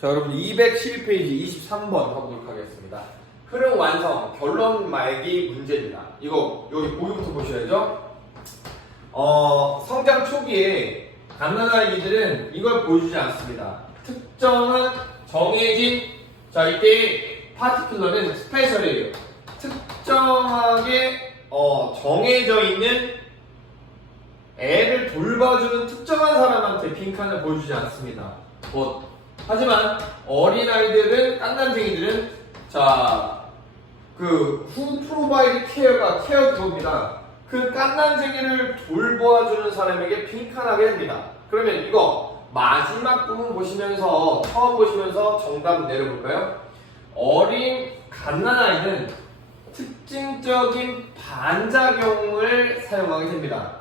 자, 여러분 212페이지 23번 가보도록 하겠습니다. 흐름 완성, 결론 말기 문제입니다. 이거 여기 보기부터 보셔야죠. 어, 성장 초기에 갓난아기들은 이걸 보여주지 않습니다. 특정한 정해진 자 이때 파티큘러는 스페셜이에요. 특정하게 어, 정해져 있는 애를 돌봐주는 특정한 사람한테 빈칸을 보여주지 않습니다. 뭐, 하지만 어린아이들은 깐난쟁이들은 자, 그 who provide care가 care 그겁니다. 그 깐난쟁이를 돌보아주는 사람에게 빈칸하게 됩니다. 그러면 이거 마지막 부분 보시면서 처음 보시면서 정답 내려볼까요? 어린 갓난아이는 특징적인 반작용을 사용하게 됩니다.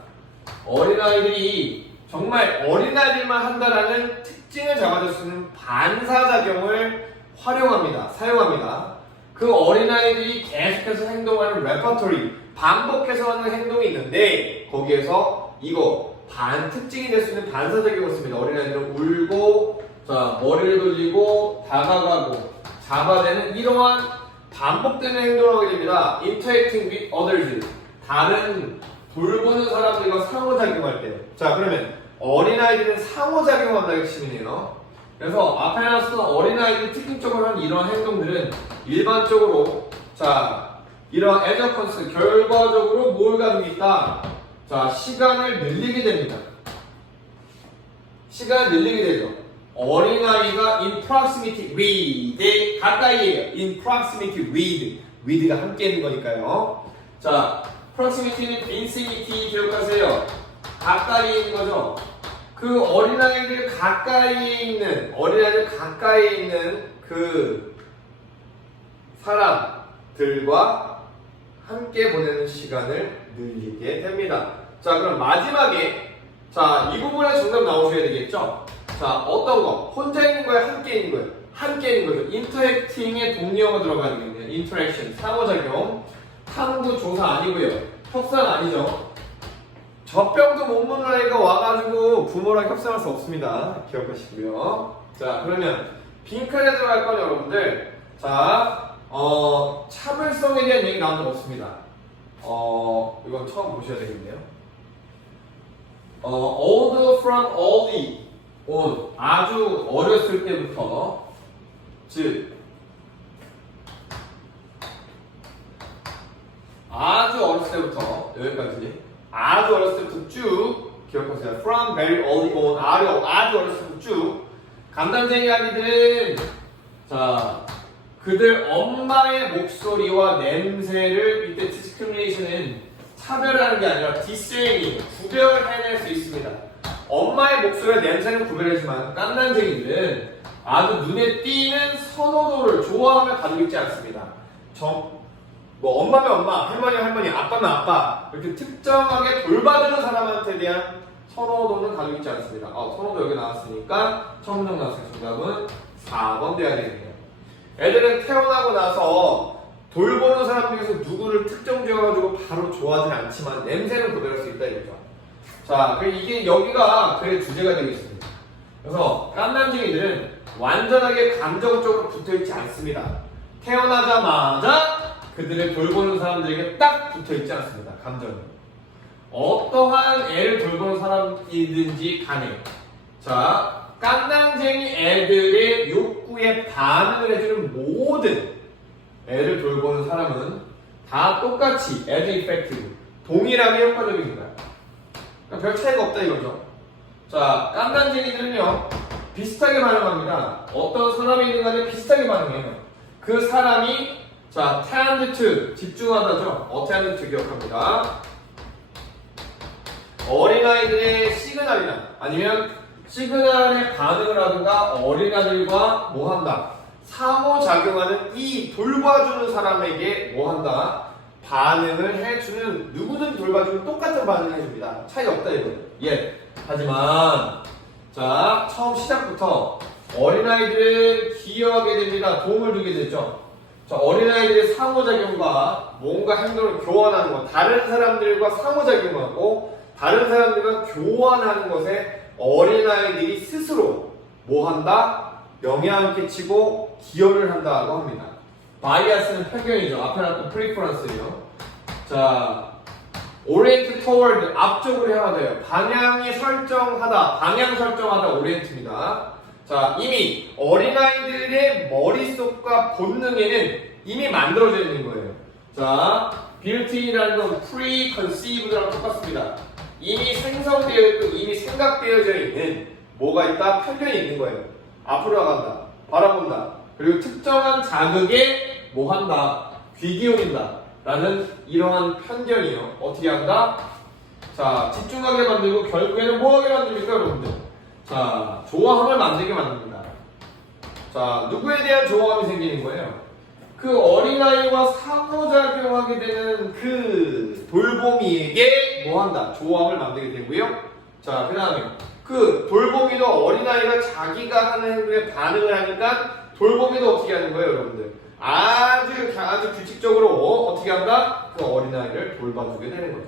어린아이들이 정말 어린아이들만 한다라는 특징을 잡아줄 수 있는 반사작용을 활용합니다. 사용합니다. 그 어린아이들이 계속해서 행동하는 레퍼토리, 반복해서 하는 행동이 있는데 거기에서 이거 반 특징이 될 수 있는 반사작용을 씁니다. 어린아이들은 울고 자 머리를 돌리고 다가가고 잡아대는 이러한 반복되는 행동을 하게 됩니다. Interacting with others 다른 돌보는 사람들과 상호작용할 때. 자, 그러면 어린아이들은 상호작용한다는 핵심이네요. 그래서 앞에 나왔던 어린아이들이 특징적으로 하는 이러한 행동들은 일반적으로, 자, 이러한 에저컨스, 결과적으로 뭘 가지고 있다? 자, 시간을 늘리게 됩니다. 시간을 늘리게 되죠. 어린아이가 in proximity with, 가까이에요. in proximity with. with가 함께 있는 거니까요. 자, proximity는 vicinity 기억하세요. 가까이에 있는 거죠. 그 어린아이들 가까이에 있는 어린아이들 가까이에 있는 그 사람들과 함께 보내는 시간을 늘리게 됩니다. 자, 그럼 마지막에 자, 이 부분에 정답 나오셔야 되겠죠? 자, 어떤 거? 혼자 있는 거예요? 함께 있는 거예요? 함께 있는 거죠. 인터랙팅에 동료가 들어가야 되겠네요. 인터랙션, 상호작용. 탐구 조사 아니고요. 협상 아니죠. 젖병도 못 먹는 아이가 와가지고 부모랑 협상할 수 없습니다. 기억하시고요. 자, 그러면 빈칸에 들어갈 건 여러분들, 자, 어, 차별성에 대한 얘기 나온 적 없습니다. 어, 이건 처음 보셔야 되겠네요. 어, old from early on, 아주 어렸을 때부터, 즉, 아주 어렸을 때부터 여기까지 아주 어렸을 때부터 쭉 기억하세요. From very early on 아주 어렸을 때부터 쭉 감당쟁이 아기들은 자 그들 엄마의 목소리와 냄새를 이때 discrimination은 차별하는 게 아니라 discerning 구별해낼 수 있습니다. 엄마의 목소리와 냄새는 구별하지만 깐난쟁이들은 아주 눈에 띄는 선호도를 좋아함을 가지고 있지 않습니다. 정, 뭐 엄마면 엄마, 할머니 할머니, 아빠면 아빠 이렇게 특정하게 돌봐주는 사람한테 대한 선호도는 가지고 있지 않습니다. 어, 선호도 여기 나왔으니까 첫 문장 나왔으니까 정답은 4번 돼야 되겠네요. 애들은 태어나고 나서 돌보는 사람 중에서 누구를 특정 지어가지고 바로 좋아하진 않지만 냄새는 구별할 수 있다 이거죠. 자, 그 이게 여기가 그의 주제가 되겠습니다. 그래서 깐난쟁이들은 완전하게 감정적으로 붙어있지 않습니다. 태어나자마자 그들을 돌보는 사람들에게 딱 붙어 있지 않습니다. 감정이. 어떠한 애를 돌보는 사람이든지 간에 자 깐난쟁이 애들의 욕구에 반응을 해주는 모든 애를 돌보는 사람은 다 똑같이 as effective 동일하게 효과적입니다. 그러니까 별 차이가 없다 이거죠. 자 깐난쟁이들은요 비슷하게 반응합니다. 어떤 사람이 있는 간에 비슷하게 반응해요. 그 사람이 자, tend to 집중하다죠. attend to 기억합니다. 어린아이들의 시그널이나 아니면 시그널에 반응을 하든가 어린아이들과 뭐 한다. 상호작용하는 이 돌봐주는 사람에게 뭐 한다. 반응을 해주는 누구든 돌봐주면 똑같은 반응을 해줍니다. 차이 없다 이거는. 예. 하지만 자 처음 시작부터 어린아이들은 기여하게 됩니다. 도움을 주게 되죠. 자, 어린아이들의 상호작용과 뭔가 행동을 교환하는 것, 다른 사람들과 상호작용하고 다른 사람들과 교환하는 것에 어린아이들이 스스로 뭐 한다? 영향을 끼치고 기여를 한다고 합니다. 바이아스는 편견이죠. 앞에 나왔던 프리퍼런스예요. 자, 오리엔트 토월드 앞쪽으로 해야 돼요. 방향이 설정하다, 방향 설정하다 오리엔트입니다. 자, 이미 어린아이들의 머릿속과 본능에는 이미 만들어져 있는 거예요. 자, built-in이라는 건 pre-conceived랑 똑같습니다. 이미 생성되어 있고 이미 생각되어져 있는 뭐가 있다? 편견이 있는 거예요. 앞으로 나간다, 바라본다, 그리고 특정한 자극에 뭐 한다, 귀 기울인다. 라는 이러한 편견이요. 어떻게 한다? 자, 집중하게 만들고 결국에는 뭐 하게 만듭니까, 여러분들? 자, 조화함을 만들게 만듭니다. 자, 누구에 대한 조화함이 생기는 거예요? 그 어린아이와 상호작용하게 되는 그 돌보미에게 뭐 한다? 조화함을 만들게 되고요. 자, 그 다음에 그 돌보미도 어린아이가 자기가 하는 행동에 반응을 하니까 돌보미도 어떻게 하는 거예요, 여러분들? 아주, 아주 규칙적으로 어떻게 한다? 그 어린아이를 돌봐주게 되는 거죠.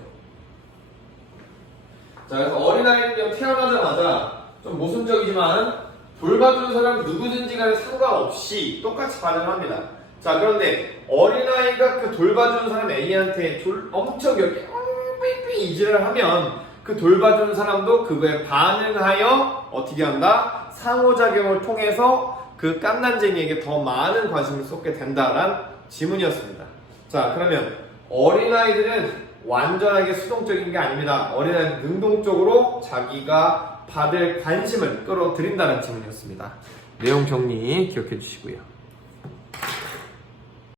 자, 그래서 어린아이는 태어나자마자 좀 모순적이지만 돌 봐주는 사람 누구든지 간에 상관없이 똑같이 반응합니다. 자, 그런데 어린아이가 그 돌 봐주는 사람 A한테 돌, 엄청 이렇게 삐삐 이질을 하면 그 돌 봐주는 사람도 그거에 반응하여 어떻게 한다? 상호작용을 통해서 그 깐난쟁이에게 더 많은 관심을 쏟게 된다란 지문이었습니다. 자, 그러면 어린아이들은 완전하게 수동적인 게 아닙니다. 어린아이는 능동적으로 자기가 받을 관심을 끌어들인다는 지문이었습니다. 내용 정리 기억해 주시고요.